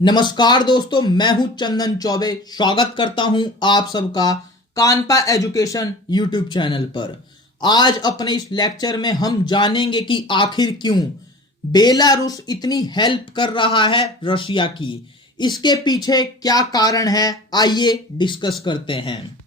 नमस्कार दोस्तों, मैं हूं चंदन चौबे। स्वागत करता हूं आप सबका कानपा एजुकेशन यूट्यूब चैनल पर। आज अपने इस लेक्चर में हम जानेंगे कि आखिर क्यों बेलारूस इतनी हेल्प कर रहा है रशिया की। इसके पीछे क्या कारण है, आइए डिस्कस करते हैं।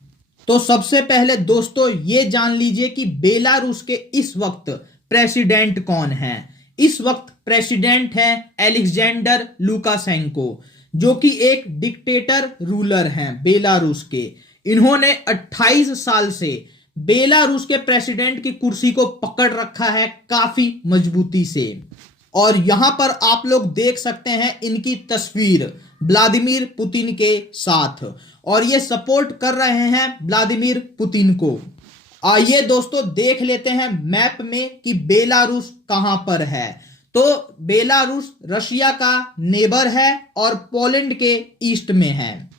तो सबसे पहले दोस्तों ये जान लीजिए कि बेलारूस के इस वक्त प्रेसिडेंट कौन है। इस वक्त प्रेसिडेंट है अलेक्जेंडर लुकाशेंको, जो कि एक डिक्टेटर रूलर हैं बेलारूस के। इन्होंने 28 साल से बेलारूस के प्रेसिडेंट की कुर्सी को पकड़ रखा है काफी मजबूती से। और यहां पर आप लोग देख सकते हैं इनकी तस्वीर व्लादिमीर पुतिन के साथ, और ये सपोर्ट कर रहे हैं व्लादिमीर पुतिन को। आइए दोस्तों देख लेते हैं मैप में कि बेलारूस कहां पर है। तो बेलारूस रशिया का नेबर है और पोलैंड के ईस्ट में है।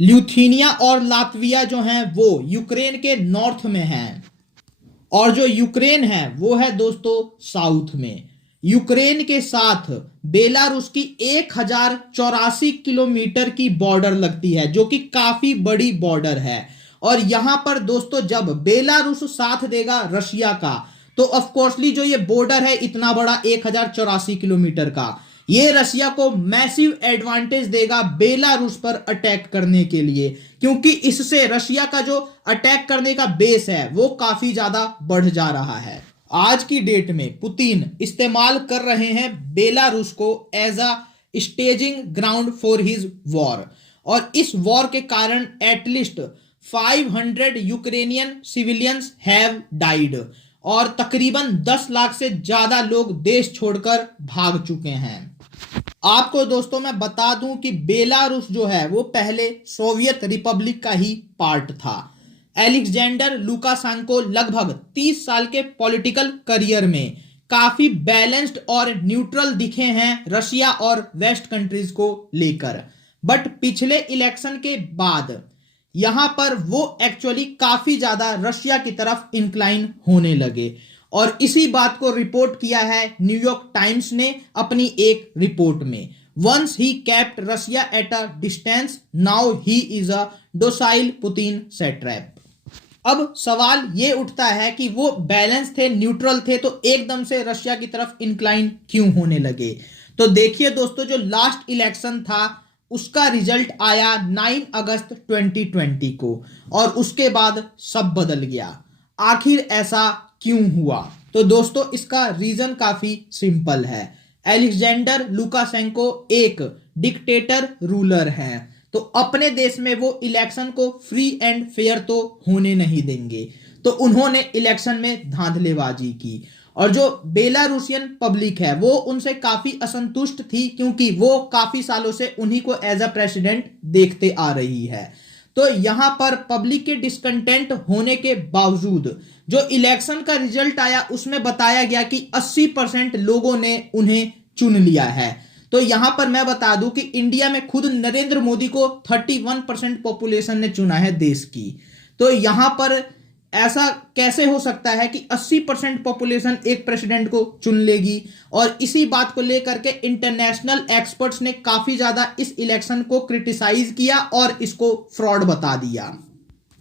ल्यूथीनिया और लातविया जो हैं वो यूक्रेन के नॉर्थ में हैं, और जो यूक्रेन है वो है दोस्तों साउथ में। यूक्रेन के साथ बेलारूस की 1084 किलोमीटर की बॉर्डर लगती है, जो कि काफी बड़ी बॉर्डर है। और यहां पर दोस्तों जब बेलारूस साथ देगा रशिया का, तो ऑफकोर्सली जो ये बॉर्डर है इतना बड़ा 1084 किलोमीटर का, ये रशिया को मैसिव एडवांटेज देगा बेलारूस पर अटैक करने के लिए, क्योंकि इससे रशिया का जो अटैक करने का बेस है वो काफी ज्यादा बढ़ जा रहा है। आज की डेट में पुतिन इस्तेमाल कर रहे हैं बेलारूस को as a staging ground for his war, और इस वॉर के कारण at least 500 Ukrainian civilians have died, और तकरीबन 10 लाख से ज्यादा लोग देश छोड़कर भाग चुके हैं। आपको दोस्तों मैं बता दूं कि बेलारूस जो है वो पहले सोवियत रिपब्लिक का ही पार्ट था। अलेक्जेंडर लुकाशेंको लगभग 30 साल के पॉलिटिकल करियर में काफी बैलेंस्ड और न्यूट्रल दिखे हैं रशिया और वेस्ट कंट्रीज को लेकर, बट पिछले इलेक्शन के बाद यहां पर वो एक्चुअली काफी ज्यादा रशिया की तरफ इंक्लाइन होने लगे। और इसी बात को रिपोर्ट किया है न्यूयॉर्क टाइम्स ने अपनी एक रिपोर्ट में। Once he kept Russia at a distance, now he is a docile Putin satrap. अब सवाल ये उठता है कि वो बैलेंस थे, न्यूट्रल थे, तो एकदम से रशिया की तरफ इंक्लाइन क्यों होने लगे। तो देखिए दोस्तों, जो लास्ट इलेक्शन था उसका रिजल्ट आया 9 अगस्त 2020 को, और उसके बाद सब बदल गया। आखिर ऐसा क्यों हुआ? तो दोस्तों इसका रीजन काफी सिंपल है। अलेक्जेंडर लुकाशेंको एक डिक्टेटर रूलर हैं, तो अपने देश में वो इलेक्शन को फ्री एंड फेयर तो होने नहीं देंगे, तो उन्होंने इलेक्शन में धांधलेबाजी की। और जो बेलारूसियन पब्लिक है वो उनसे काफी असंतुष्ट थी, क्योंकि वो काफी सालों से उन्हीं को एज अ प्रेसिडेंट देखते आ रही है। तो यहां पर पब्लिक के डिसकंटेंट होने के बावजूद जो इलेक्शन का रिजल्ट आया उसमें बताया गया कि 80% लोगों ने उन्हें चुन लिया है। तो यहां पर मैं बता दूं कि इंडिया में खुद नरेंद्र मोदी को 31% पॉपुलेशन ने चुना है देश की। तो यहां पर ऐसा कैसे हो सकता है कि 80% पॉपुलेशन एक प्रेसिडेंट को चुन लेगी? और इसी बात को लेकर के इंटरनेशनल एक्सपर्ट्स ने काफी ज्यादा इस इलेक्शन को क्रिटिसाइज किया और इसको फ्रॉड बता दिया।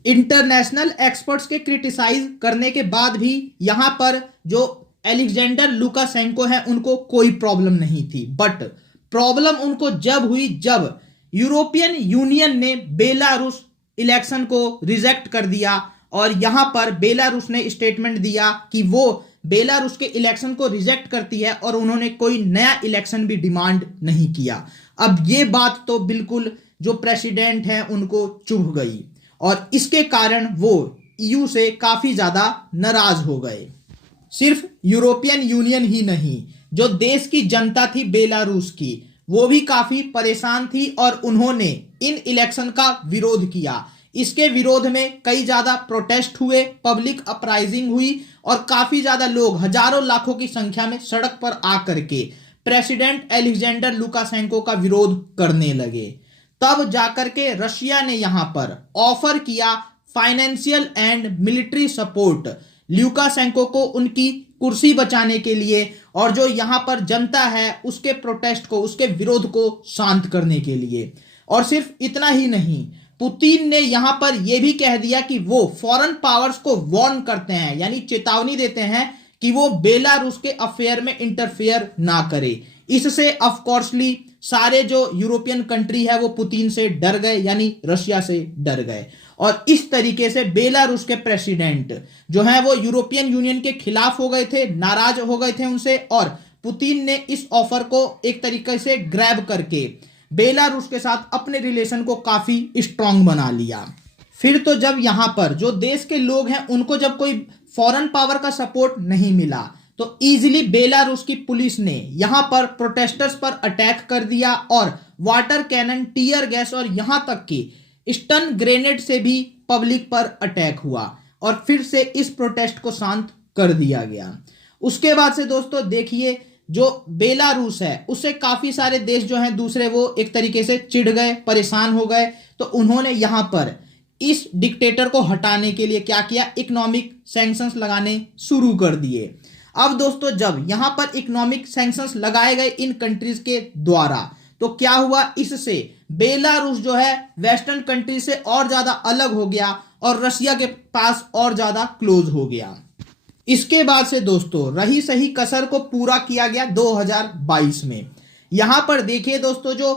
इंटरनेशनल एक्सपर्ट्स के क्रिटिसाइज करने के बाद भी यहां पर जो अलेक्जेंडर लुकाशेंको है उनको कोई प्रॉब्लम नहीं थी, बट प्रॉब्लम उनको जब हुई जब यूरोपियन यूनियन ने बेलारूस इलेक्शन को रिजेक्ट कर दिया। और यहां पर बेलारूस ने स्टेटमेंट दिया कि वो बेलारूस के इलेक्शन को रिजेक्ट करती है, और उन्होंने कोई नया इलेक्शन भी डिमांड नहीं किया। अब ये बात तो बिल्कुल जो प्रेसिडेंट हैं उनको चुभ गई, और इसके कारण वो ईयू से काफी ज्यादा नाराज हो गए। सिर्फ यूरोपियन यूनियन ही नहीं, जो देश की जनता थी बेलारूस की, वो भी काफी परेशान थी, और उन्होंने इन इलेक्शन का विरोध किया। इसके विरोध में कई ज्यादा प्रोटेस्ट हुए, पब्लिक अपराइजिंग हुई, और काफी ज्यादा लोग हजारों लाखों की संख्या में सड़क पर आकर के प्रेसिडेंट अलेक्जेंडर लुकाशेंको का विरोध करने लगे। तब जाकर के रशिया ने यहां पर ऑफर किया financial and military support Lukashenko को उनकी कुर्सी बचाने के लिए, और जो यहाँ पर जनता है उसके प्रोटेस्ट को, उसके विरोध को शांत करने के लिए। और सिर्फ इतना ही नहीं, पुतिन ने यहां पर यह भी कह दिया कि वो फॉरेन पावर्स को वार्न करते हैं, यानी चेतावनी देते हैं कि वो बेलारूस के अफेयर में इंटरफेयर ना करे। इससे ऑफकोर्सली सारे जो यूरोपियन कंट्री है वो पुतिन से डर गए, यानी रशिया से डर गए। और इस तरीके से बेलारूस के प्रेसिडेंट जो है वो यूरोपियन यूनियन के खिलाफ हो गए थे, नाराज हो गए थे उनसे, और पुतिन ने इस ऑफर को एक तरीके से ग्रैब करके बेलारूस के साथ अपने रिलेशन को काफी स्ट्रांग बना लिया। फिर तो जब यहां पर जो देश के लोग हैं उनको जब कोई फॉरेन पावर का सपोर्ट नहीं मिला तो इजीली बेलारूस की पुलिस ने यहां पर प्रोटेस्टर्स पर अटैक कर दिया और वाटर कैनन, टीयर गैस और यहां तक कि स्टन ग्रेनेड से भी पब्लिक पर अटैक हुआ और फिर से इस प्रोटेस्ट को शांत कर दिया गया। उसके बाद से दोस्तों देखिए, जो बेलारूस है उससे काफी सारे देश जो हैं दूसरे वो एक तरीके से चिढ़ गए, परेशान हो गए। तो उन्होंने यहां पर इस डिक्टेटर को हटाने के लिए क्या किया, इकोनॉमिक सैंक्शंस लगाने शुरू कर दिए। अब दोस्तों जब यहां पर इकोनॉमिक सैंक्शंस लगाए गए इन कंट्रीज के द्वारा तो क्या हुआ, इससे बेलारूस जो है वेस्टर्न कंट्री से और ज्यादा अलग हो गया और रशिया के पास और ज्यादा क्लोज हो गया। इसके बाद से दोस्तों रही सही कसर को पूरा किया गया 2022 में। यहां पर देखिए दोस्तों, जो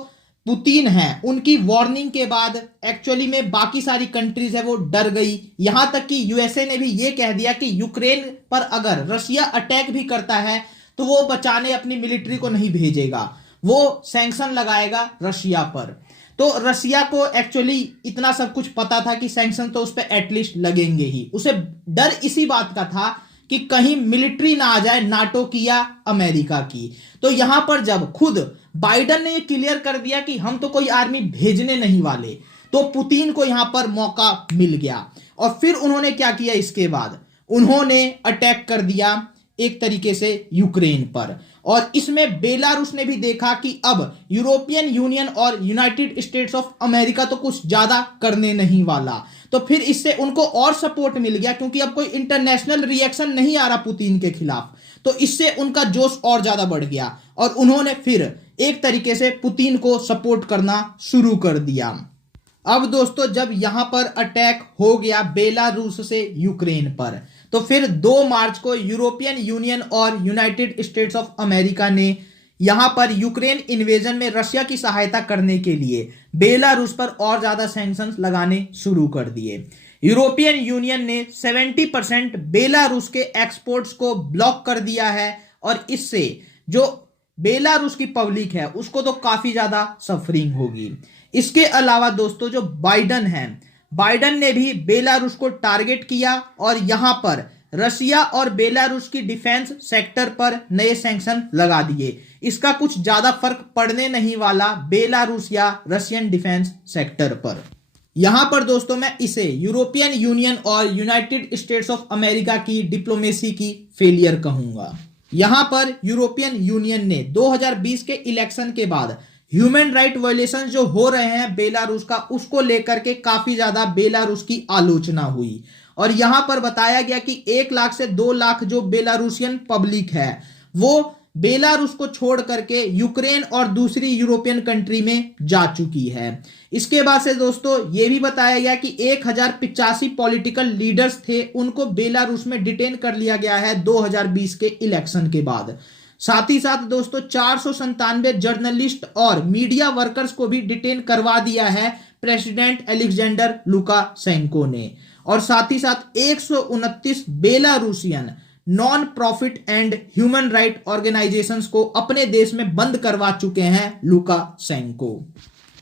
पुतिन है उनकी वार्निंग के बाद एक्चुअली में बाकी सारी कंट्रीज है वो डर गई। यहां तक कि यूएसए ने भी ये कह दिया कि यूक्रेन पर अगर रशिया अटैक भी करता है तो वो बचाने अपनी मिलिट्री को नहीं भेजेगा, वो सैंक्शन लगाएगा रशिया पर। तो रशिया को एक्चुअली इतना सब कुछ पता था कि सैंक्शन तो उस पर एटलीस्ट लगेंगे ही। उसे डर इसी बात का था कि कहीं मिलिट्री ना आ जाए नाटो की या अमेरिका की। तो यहां पर जब खुद बाइडन ने ये क्लियर कर दिया कि हम तो कोई आर्मी भेजने नहीं वाले, तो पुतिन को यहां पर मौका मिल गया। और फिर उन्होंने क्या किया, इसके बाद उन्होंने अटैक कर दिया एक तरीके से यूक्रेन पर। और इसमें बेलारूस ने भी देखा कि अब यूरोपियन यूनियन और यूनाइटेड स्टेट्स ऑफ अमेरिका तो कुछ ज्यादा करने नहीं वाला, तो फिर इससे उनको और सपोर्ट मिल गया, क्योंकि अब कोई इंटरनेशनल रिएक्शन नहीं आ रहा पुतिन के खिलाफ। तो इससे उनका जोश और ज्यादा बढ़ गया और उन्होंने फिर एक तरीके से पुतिन को सपोर्ट करना शुरू कर दिया। अब दोस्तों जब यहां पर अटैक हो गया बेलारूस से यूक्रेन पर, तो फिर 2 मार्च को यूरोपियन यूनियन और यूनाइटेड स्टेट्स ऑफ अमेरिका ने यहां पर यूक्रेन इन्वेजन में रशिया की सहायता करने के लिए बेलारूस पर और ज्यादा सैंक्शंस लगाने शुरू कर दिए। यूरोपियन यूनियन ने 70% बेलारूस के एक्सपोर्ट्स को ब्लॉक कर दिया है और इससे जो बेलारूस की पब्लिक है उसको तो काफी ज्यादा सफरिंग होगी। इसके अलावा दोस्तों जो बाइडन है, बाइडन ने भी बेलारूस को टारगेट किया और यहां पर रशिया और बेलारूस की डिफेंस सेक्टर पर नए सैंक्शन लगा दिए। इसका कुछ ज्यादा फर्क पड़ने नहीं वाला बेलारूस या रशियन डिफेंस सेक्टर पर। यहां पर दोस्तों मैं इसे यूरोपियन यूनियन और यूनाइटेड स्टेट्स ऑफ अमेरिका की डिप्लोमेसी की फेलियर कहूंगा। यहां पर यूरोपियन यूनियन ने 2020 के इलेक्शन के बाद ह्यूमन राइट वायलेशन जो हो रहे हैं बेलारूस का, उसको लेकर के काफी ज्यादा बेलारूस की आलोचना हुई और यहां पर बताया गया कि 1 लाख से 2 लाख जो बेलारूसियन पब्लिक है वो बेलारूस को छोड़ करके यूक्रेन और दूसरी यूरोपियन कंट्री में जा चुकी है। इसके बाद से दोस्तों ये भी बताया गया कि 1085 पॉलिटिकल लीडर्स थे, उनको बेलारूस में डिटेन कर लिया गया है 2020 के इलेक्शन के बाद। साथ ही साथ दोस्तों 497 जर्नलिस्ट और मीडिया वर्कर्स को भी डिटेन करवा दिया है प्रेसिडेंट अलेक्जेंडर लुकाशेंको ने। और साथ ही साथ 129 Belarusian non profit and human right organisations को अपने देश में बंद करवा चुके हैं लुकाशेंको।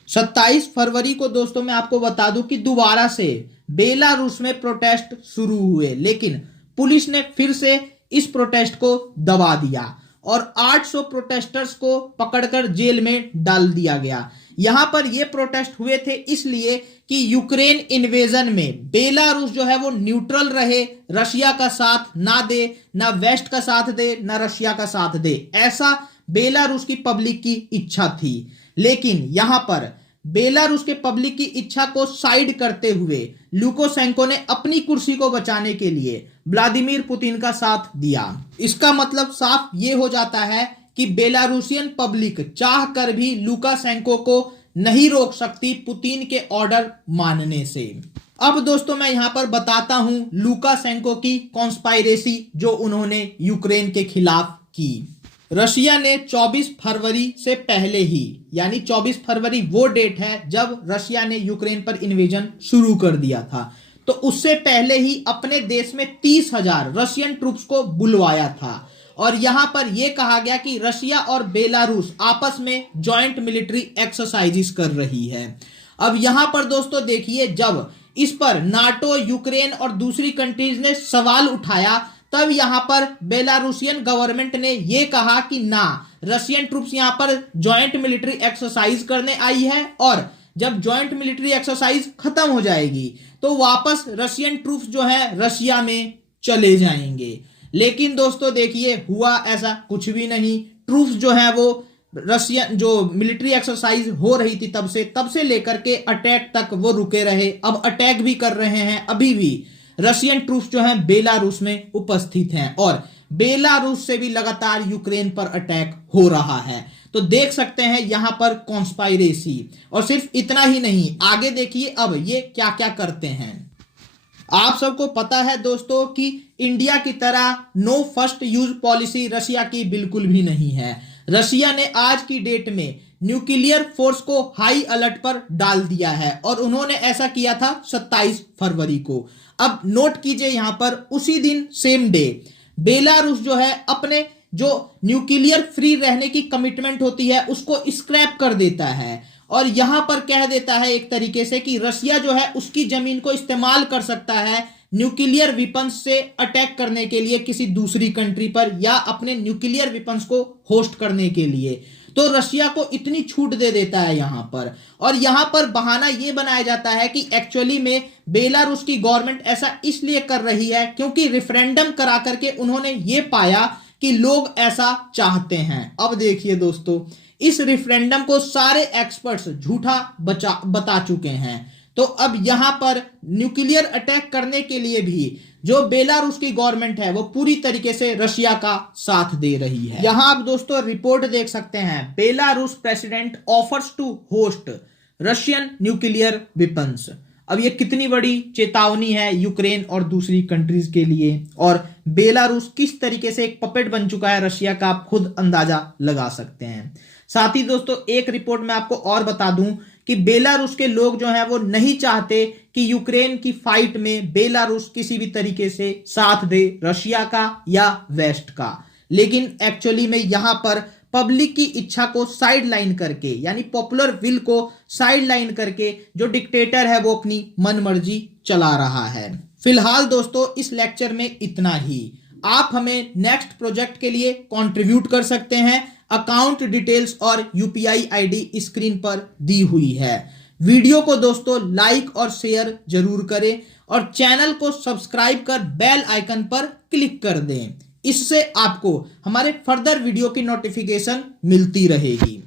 27 फरवरी को दोस्तों मैं आपको बता दूं कि दोबारा से बेलारूस में प्रोटेस्ट शुरू हुए, लेकिन पुलिस ने फिर से इस प्रोटेस्ट को दबा दिया और 800 प्रोटेस्टर्स को पकड़कर जेल में डाल दिया गया। यहां पर ये प्रोटेस्ट हुए थे इसलिए कि यूक्रेन इन्वेजन में बेलारूस जो है वो न्यूट्रल रहे, रशिया का साथ ना दे, ना वेस्ट का साथ दे, ना रशिया का साथ दे, ऐसा बेलारूस की पब्लिक की इच्छा थी। लेकिन यहां पर बेलारूस के पब्लिक की इच्छा को साइड करते हुए लुकाशेंको ने अपनी कुर्सी को बचाने के लिए व्लादिमीर पुतिन का साथ दिया। इसका मतलब साफ ये हो जाता है कि बेलारूसियन पब्लिक चाह कर भी लुकाशेंको को नहीं रोक सकती पुतिन के ऑर्डर मानने से। अब दोस्तों मैं यहां पर बताता हूं लुकाशेंको की कॉन्स्पायरेसी जो उन्होंने यूक्रेन के खिलाफ की। रशिया ने 24 फरवरी से पहले ही, यानी 24 फरवरी वो डेट है जब रशिया ने यूक्रेन पर इन्वेजन शुरू कर दिया था, तो उससे पहले ही अपने देश में 30,000 रशियन ट्रूप्स को बुलवाया था और यहां पर यह कहा गया कि रशिया और बेलारूस आपस में जॉइंट मिलिट्री एक्सरसाइजेस कर रही है। अब यहां पर दोस्तों देखिए, जब इस पर नाटो, यूक्रेन और दूसरी कंट्रीज ने सवाल उठाया तब यहां पर बेलारूसियन गवर्नमेंट ने यह कहा कि ना, रशियन ट्रूप्स यहां पर जॉइंट मिलिट्री एक्सरसाइज करने आई है और जब जॉइंट मिलिट्री एक्सरसाइज खत्म हो जाएगी तो वापस रशियन ट्रूप्स जो है रशिया में चले जाएंगे। लेकिन दोस्तों देखिए, हुआ ऐसा कुछ भी नहीं। ट्रूप्स जो है वो रशियन जो मिलिट्री एक्सरसाइज हो रही थी तब से लेकर के अटैक तक वो रुके रहे। अब अटैक भी कर रहे हैं, अभी भी रशियन ट्रूप्स जो हैं बेलारूस में उपस्थित हैं और बेलारूस से भी लगातार यूक्रेन पर अटैक हो रहा है। तो देख सकते हैं यहां पर कॉन्स्पायरेसी। और सिर्फ इतना ही नहीं, आगे देखिए अब ये क्या क्या करते हैं। आप सबको पता है दोस्तों कि इंडिया की तरह no first use policy Russia की बिल्कुल भी नहीं है। रशिया ने आज की डेट में न्यूक्लियर फोर्स को हाई अलर्ट पर डाल दिया है और उन्होंने ऐसा किया था 27 फरवरी को। अब नोट कीजिए यहां पर, उसी दिन सेम डे बेलारूस जो है अपने जो न्यूक्लियर फ्री रहने की कमिटमेंट होती है उसको स्क्रैप कर देता है और यहां पर कह देता है एक तरीके से कि रशिया जो है उसकी जमीन को इस्तेमाल कर सकता है न्यूक्लियर वेपन्स से अटैक करने के लिए किसी दूसरी कंट्री पर या अपने न्यूक्लियर वेपन्स को होस्ट करने के लिए। तो रशिया को इतनी छूट दे देता है यहां पर। और यहां पर बहाना यह बनाया जाता है कि एक्चुअली में बेलारूस की गवर्नमेंट ऐसा इसलिए कर रही है क्योंकि रेफरेंडम करा करके उन्होंने ये पाया कि लोग ऐसा चाहते हैं। अब देखिए दोस्तों, इस रेफरेंडम को सारे एक्सपर्ट्स झूठा बता चुके हैं। तो अब यहां पर न्यूक्लियर अटैक करने के लिए भी जो बेलारूस की गवर्नमेंट है वो पूरी तरीके से रशिया का साथ दे रही है। यहां आप दोस्तों रिपोर्ट देख सकते हैं, Belarus president offers to host Russian nuclear weapons. अब ये कितनी बड़ी चेतावनी है यूक्रेन और दूसरी कंट्रीज के लिए, और बेलारूस किस तरीके से एक पपेट बन चुका है रशिया का, आप खुद अंदाजा लगा सकते हैं। साथ ही दोस्तों एक रिपोर्ट में आपको और बता दूं कि बेलारूस के लोग जो हैं वो नहीं चाहते कि यूक्रेन की फाइट में बेलारूस किसी भी तरीके से साथ दे रशिया का या वेस्ट का। लेकिन एक्चुअली में यहां पर पब्लिक की इच्छा को साइड लाइन करके, यानी पॉपुलर विल को साइड लाइन करके जो डिक्टेटर है वो अपनी मनमर्जी चला रहा है। फिलहाल दोस्तों इस लेक्चर में इतना ही। आप हमें नेक्स्ट प्रोजेक्ट के लिए कंट्रीब्यूट कर सकते हैं। अकाउंट डिटेल्स और यूपीआई आईडी स्क्रीन पर दी हुई है। वीडियो को दोस्तों लाइक और शेयर जरूर करें और चैनल को सब्सक्राइब कर बेल आइकन पर क्लिक कर दें। इससे आपको हमारे फर्दर वीडियो की नोटिफिकेशन मिलती रहेगी।